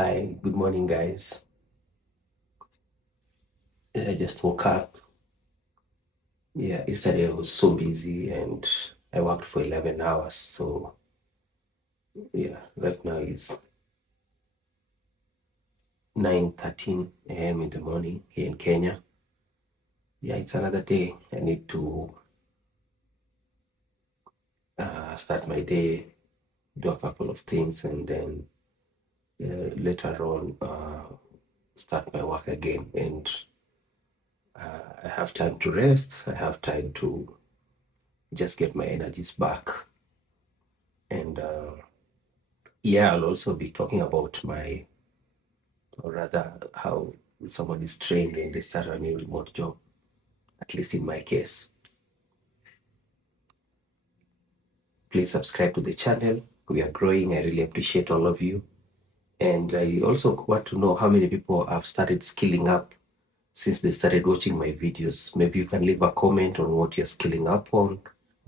Hi, good morning, guys. I just woke up. Yeah, yesterday I was so busy and I worked for 11 hours. So, yeah, right now it's 9:13 a.m. in the morning here in Kenya. Yeah, it's another day. I need to start my day, do a couple of things, and then later on start my work again. And I have time to rest. I have time to just get my energies back. And yeah, I'll also be talking about or rather, how someone is trained and they start a new remote job, at least in my case. Please subscribe to the channel. We are growing. I really appreciate all of you. And I also want to know how many people have started skilling up since they started watching my videos. Maybe you can leave a comment on what you're skilling up on,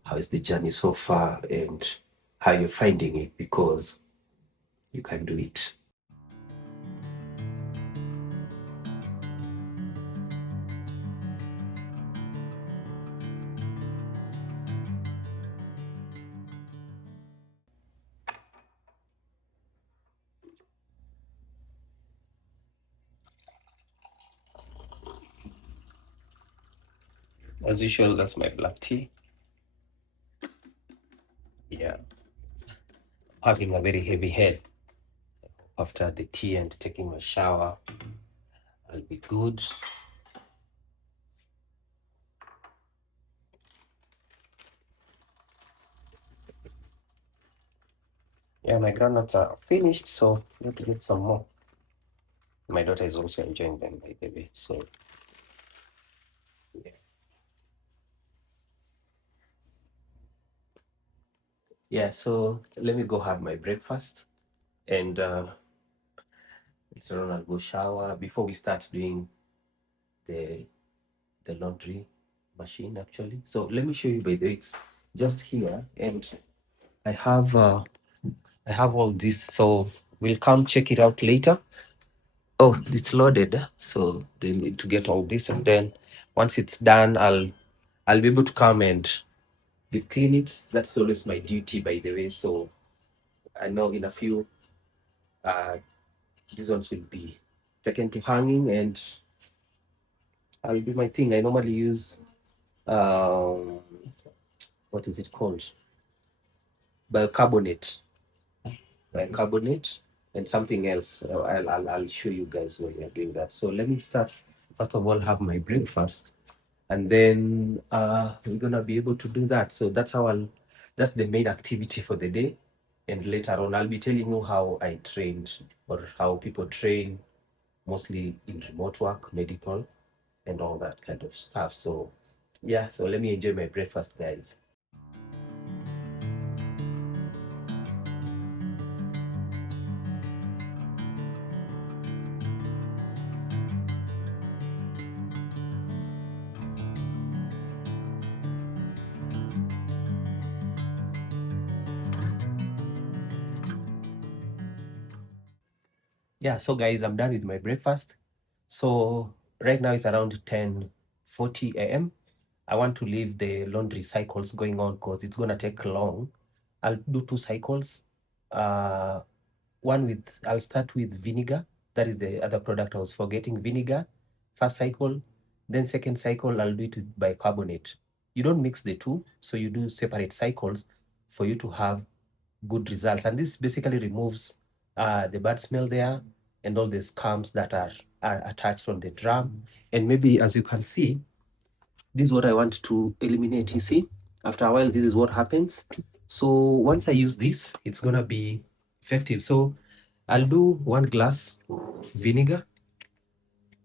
how is the journey so far, and how you're finding it, because you can do it. As usual, that's my black tea. Yeah, having a very heavy head. After the tea and taking my shower, I'll be good. Yeah, my groundnuts are finished, so I need to get some more. My daughter is also enjoying them, by the way. So, yeah. Yeah, so let me go have my breakfast and later on I'll go shower before we start doing the the laundry machine actually. So let me show you, by the way, it's just here, and I have uh I have all this, so we'll come check it out later. Oh, it's loaded, so they need to get all this, and then once it's done, I'll be able to come and clean it. That's always my duty, by the way. So I know in a few, uh, this one should be taken to hanging, and I'll do my thing. I normally use um, what is it called? Bicarbonate, bicarbonate, and something else. I'll show you guys when we are doing that. So let me start. First of all, have my breakfast, and then we're gonna be able to do that. So that's the main activity for the day. And later on, I'll be telling you how I trained, or how people train, mostly in remote work, medical, and all that kind of stuff. So yeah, so let me enjoy my breakfast, guys. Yeah, so guys, I'm done with my breakfast. So right now it's around 10:40 a.m. I want to leave the laundry cycles going on because it's gonna take long. I'll do two cycles. Uh, I'll start with vinegar. That is the other product I was forgetting. Vinegar, first cycle. Then second cycle, I'll do it with bicarbonate. You don't mix the two, so you do separate cycles for you to have good results. And this basically removes the bad smell there and all the scums that are attached on the drum. And maybe, as you can see, this is what I want to eliminate. You see, after a while, this is what happens. So once I use this, it's gonna be effective. So I'll do 1 glass vinegar.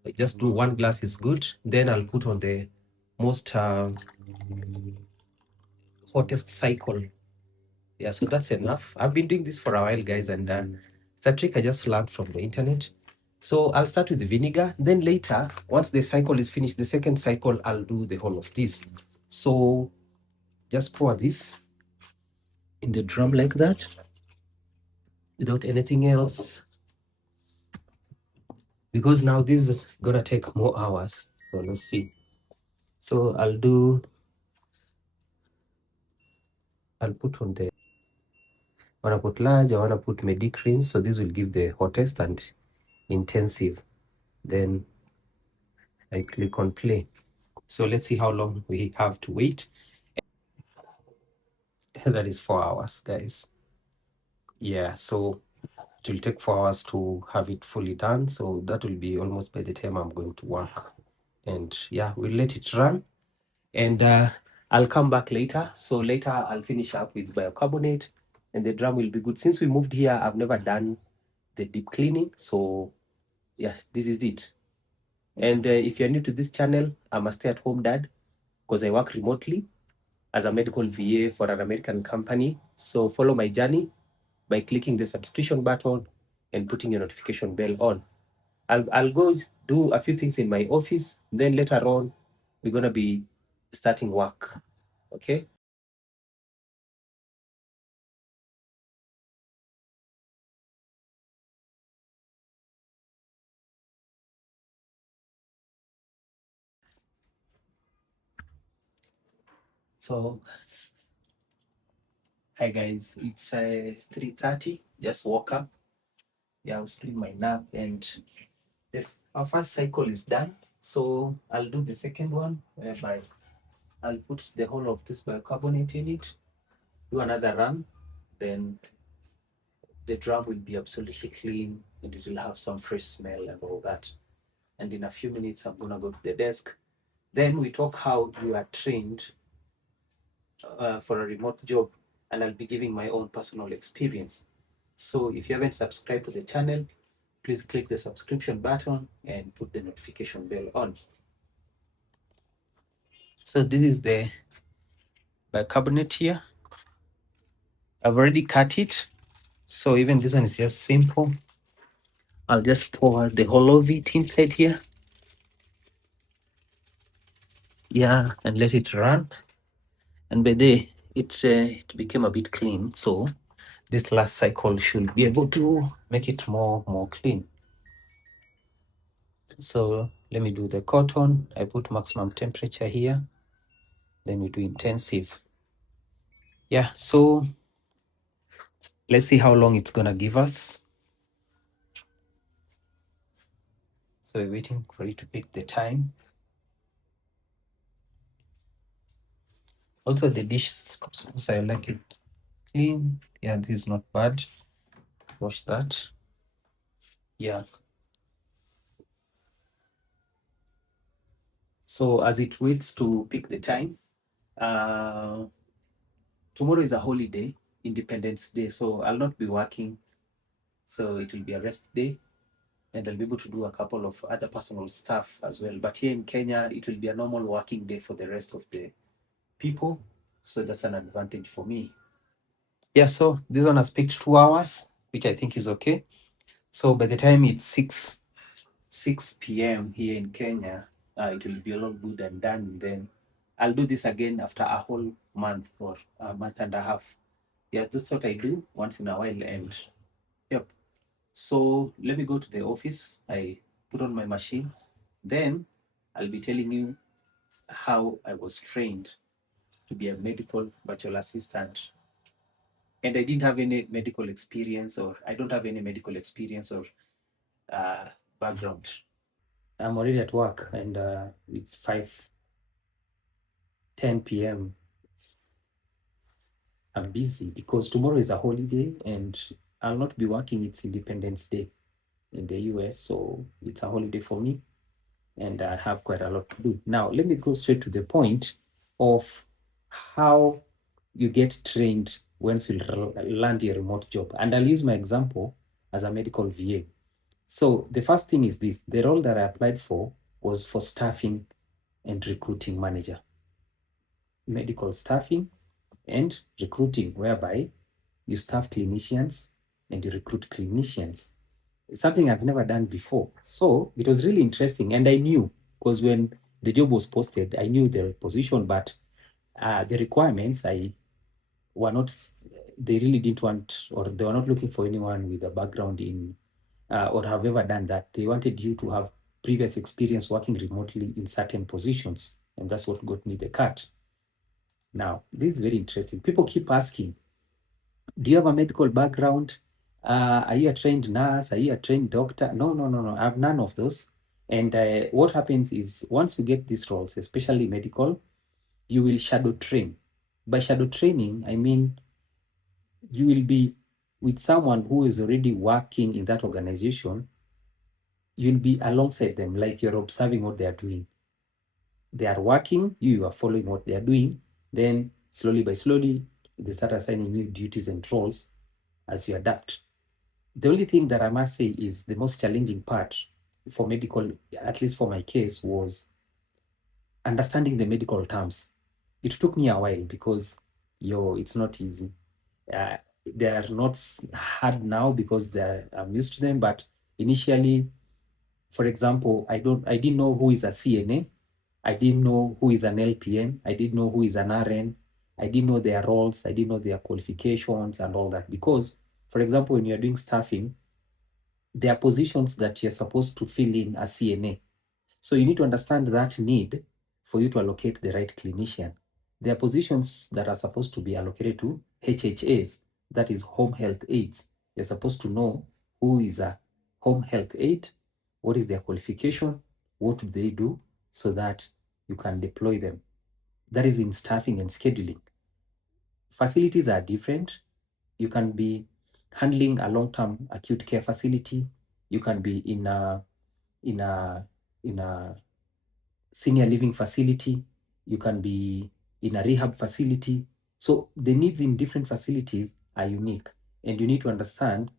I just do 1 glass is good. Then I'll put on the most hottest cycle. Yeah, so that's enough. I've been doing this for a while, guys, and it's a trick I just learned from the internet. So I'll start with the vinegar. Then later, once the cycle is finished, the second cycle, I'll do the whole of this. So just pour this in the drum like that, without anything else. because now this is gonna take more hours. So let's see. So I'll put on the, I wanna put large, I wanna put medicrines, so this will give the hottest and intensive. Then I click on play. So let's see how long we have to wait. That is 4 hours, guys. Yeah, so it will take 4 hours to have it fully done. So that will be almost by the time I'm going to work. And yeah, we'll let it run. And I'll come back later. So later I'll finish up with bicarbonate and the drum will be good. Since we moved here, I've never done the deep cleaning. So yeah, this is it. And if you're new to this channel, I'm a stay-at-home dad because I work remotely as a medical VA for an American company. So follow my journey by clicking the subscription button and putting your notification bell on. I'll go do a few things in my office. Then later on, we're going to be starting work. Okay. So, hi guys, it's 3:30. Just woke up. Yeah, I was doing my nap and this our first cycle is done. So I'll do the second one whereby I'll put the whole of this bicarbonate in it, do another run, then the drum will be absolutely clean and it will have some fresh smell and all that. And in a few minutes, I'm gonna go to the desk. Then we talk how you are trained for a remote job, and I'll be giving my own personal experience. So if you haven't subscribed to the channel, please click the subscription button and put the notification bell on. So this is the bicarbonate here. I've already cut it. So even this one is just simple. I'll just pour the whole of it inside here. Yeah, and let it run. And by the it became a bit clean. So this last cycle should be able to make it more clean. So let me do the cotton. I put maximum temperature here. Then we do intensive. Yeah, so let's see how long it's gonna give us. So we're waiting for it to pick the time. Also the dish, so I like it clean. Yeah, this is not bad. Wash that. Yeah. So as it waits to pick the time, tomorrow is a holiday, Independence Day, so I'll not be working. So it will be a rest day and I'll be able to do a couple of other personal stuff as well. But here in Kenya, it will be a normal working day for the rest of the people. So that's an advantage for me. Yeah, so this one has picked 2 hours, which I think is okay. So by the time it's 6 p.m. here in Kenya, it will be all good and done. Then I'll do this again after a whole month or a month and a half. Yeah, that's what I do once in a while. And yep. So let me go to the office. I put on my machine. Then I'll be telling you how I was trained to be a medical virtual assistant. And I didn't have any medical experience, or I don't have any medical experience or background. I'm already at work and it's 5:10 p.m. I'm busy because tomorrow is a holiday and I'll not be working. It's Independence Day in the US, so it's a holiday for me and I have quite a lot to do. Now, let me go straight to the point of how you get trained once you land your remote job. And I'll use my example as a medical VA. So the first thing is this: the role that I applied for was for staffing and recruiting manager, medical staffing and recruiting, whereby you staff clinicians and you recruit clinicians. It's something I've never done before. So it was really interesting. And I knew, because when the job was posted, I knew the position, but the requirements, were not, they really didn't want, or they were not looking for anyone with a background in or have ever done that. They wanted you to have previous experience working remotely in certain positions, and that's what got me the cut. Now, this is very interesting. People keep asking, do you have a medical background? Are you a trained nurse? Are you a trained doctor? No, no, no, no. I have none of those. And what happens is once you get these roles, especially medical, you will shadow train. By shadow training, I mean you will be with someone who is already working in that organization. You'll be alongside them, like you're observing what they are doing. They are working, you are following what they are doing. Then slowly by slowly, they start assigning you duties and roles as you adapt. The only thing that I must say is the most challenging part for medical, at least for my case, was understanding the medical terms. It took me a while because it's not easy. Uh, they are not hard now because I'm used to them, but initially, for example, I didn't know who is a CNA. I didn't know who is an LPN. I didn't know who is an RN. I didn't know their roles. I didn't know their qualifications and all that. Because, for example, when you're doing staffing, there are positions that you're supposed to fill in as CNA. So you need to understand that need for you to allocate the right clinician. There are positions that are supposed to be allocated to HHAs, that is home health aides. You're supposed to know who is a home health aide, what is their qualification, what do they do, so that you can deploy them. That is in staffing and scheduling. Facilities are different. You can be handling a long-term acute care facility. You can be in a in a senior living facility. You can be in a rehab facility. So the needs in different facilities are unique, and you need to understand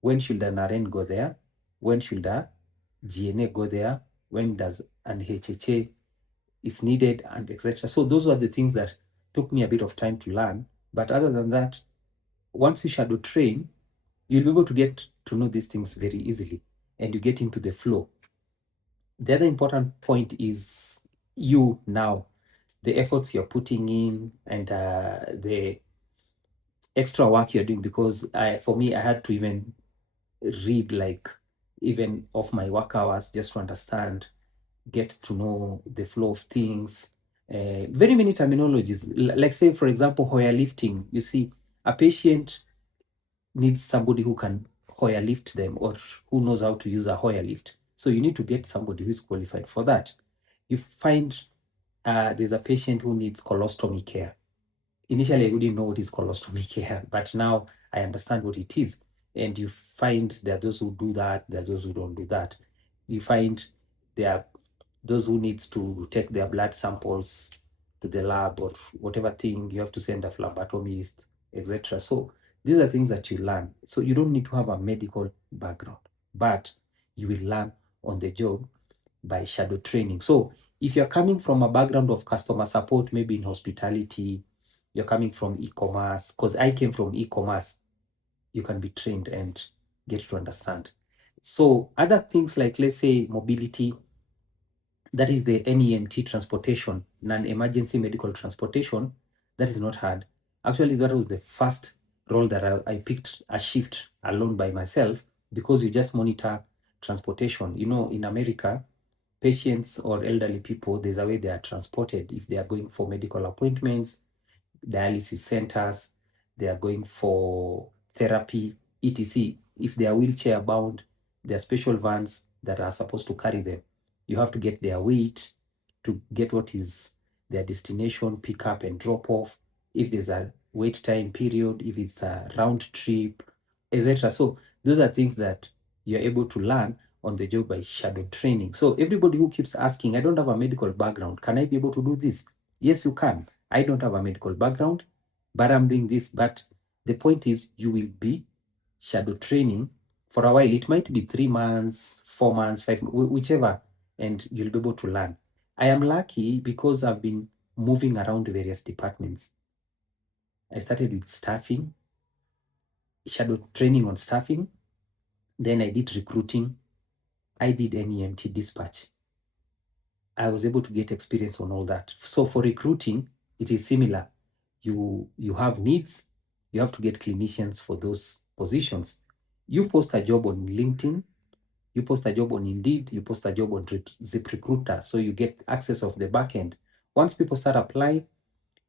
when should an RN go there, when should a GNA go there, when does an HHA is needed, and etc. So those are the things that took me a bit of time to learn. But other than that, once you shadow train, you'll be able to get to know these things very easily, and you get into the flow. The other important point is you now, the efforts you're putting in, and the extra work you're doing. Because for me, I had to even read, like, even off my work hours, just to understand, get to know the flow of things. Very many terminologies, like, say, for example, Hoyer lifting. You see, a patient needs somebody who can Hoyer lift them, or who knows how to use a Hoyer lift. So you need to get somebody who is qualified for that. You find there's a patient who needs colostomy care. Initially, I wouldn't know what is colostomy care, but now I understand what it is. And you find there are those who do that, there are those who don't do that. You find there are those who needs to take their blood samples to the lab, or whatever thing you have to send a phlebotomist, etc. So these are things that you learn. So you don't need to have a medical background, but you will learn on the job by shadow training. So if you're coming from a background of customer support, maybe in hospitality, you're coming from e-commerce, because I came from e-commerce, you can be trained and get to understand. So other things like, let's say, mobility, that is the NEMT transportation, non-emergency medical transportation, that is not hard. Actually, that was the first role that I picked a shift alone by myself, because you just monitor transportation. You know, in America, patients or elderly people, there's a way they are transported if they are going for medical appointments, dialysis centers, they are going for therapy, etc. If they are wheelchair bound, there are special vans that are supposed to carry them. You have to get their weight to get what is their destination, pick up and drop off. If there's a wait time period, if it's a round trip, etc. So those are things that you're able to learn on the job by shadow training. So everybody who keeps asking, I don't have a medical background, can I be able to do this? Yes, you can. I don't have a medical background, but I'm doing this. But the point is, you will be shadow training for a while. It might be 3 months, 4 months, 5, whichever, and you'll be able to learn. I am lucky because I've been moving around various departments. I started with staffing, shadow training on staffing. Then I did recruiting. I did NEMT dispatch. I was able to get experience on all that. So for recruiting, it is similar. You have needs, you have to get clinicians for those positions. You post a job on LinkedIn, you post a job on Indeed, you post a job on ZipRecruiter, so you get access of the backend. Once people start applying,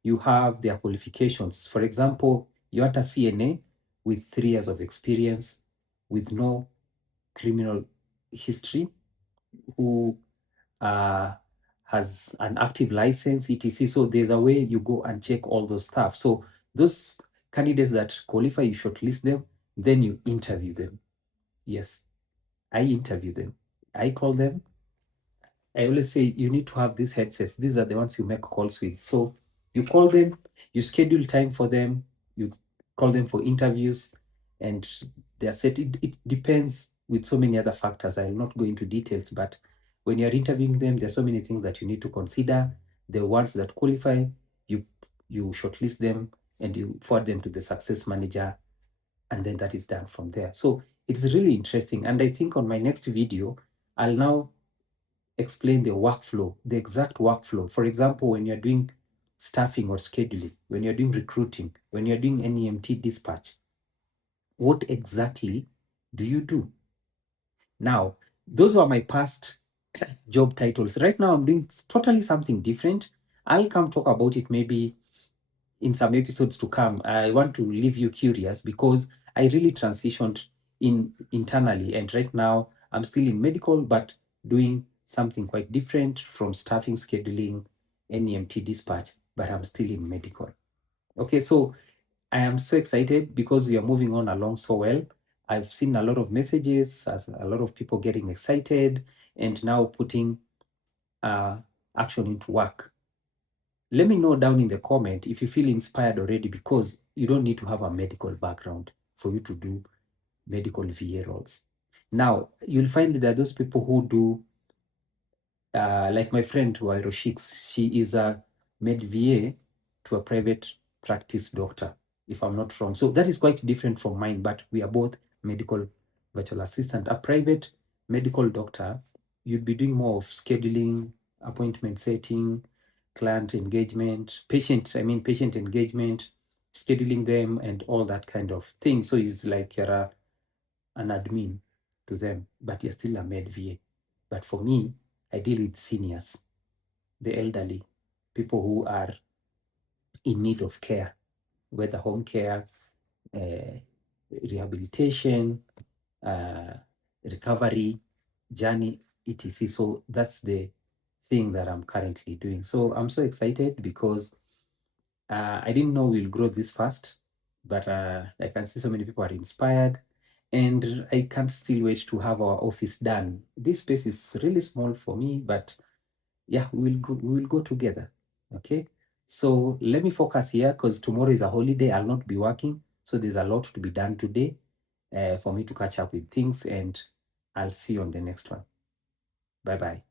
you have their qualifications. For example, you want a CNA with 3 years of experience, with no criminal history, who has an active license, etc. So there's a way you go and check all those stuff. So those candidates that qualify, you shortlist them, then you interview them. Yes, I interview them. I call them. I always say you need to have these headsets. These are the ones you make calls with. So you call them, you schedule time for them, you call them for interviews, and they are set. It depends with so many other factors. I will not go into details, but when you're interviewing them, there's so many things that you need to consider. The ones that qualify, you you shortlist them and you forward them to the success manager, and then that is done from there. So it's really interesting. And I think on my next video, I'll now explain the workflow, the exact workflow. For example, when you're doing staffing or scheduling, when you're doing recruiting, when you're doing NEMT dispatch, what exactly do you do? Now, those were my past job titles. Right now, I'm doing totally something different. I'll come talk about it maybe in some episodes to come. I want to leave you curious because I really transitioned internally, and right now I'm still in medical, but doing something quite different from staffing, scheduling, NEMT dispatch, but I'm still in medical. Okay, so I am so excited because we are moving on along so well. I've seen a lot of messages, a lot of people getting excited, and now putting action into work. Let me know down in the comment if you feel inspired already, because you don't need to have a medical background for you to do medical VA roles. Now, you'll find that there are those people who do, like my friend Wairo Shix, she is a med VA to a private practice doctor, if I'm not wrong. So that is quite different from mine, but we are both medical virtual assistant. A private medical doctor, you'd be doing more of scheduling, appointment setting, client engagement, patient engagement, scheduling them, and all that kind of thing. So it's like you're an admin to them, but you're still a med VA. But for me, I deal with seniors, the elderly, people who are in need of care, whether home care, rehabilitation, uh, recovery, journey, etc. So that's the thing that I'm currently doing. So I'm so excited because I didn't know we'll grow this fast, but I can see so many people are inspired, and I can't still wait to have our office done. This space is really small for me, but yeah, we will go together. Okay. So let me focus here because tomorrow is a holiday. I'll not be working. So there's a lot to be done today for me to catch up with things, and I'll see you on the next one. Bye bye.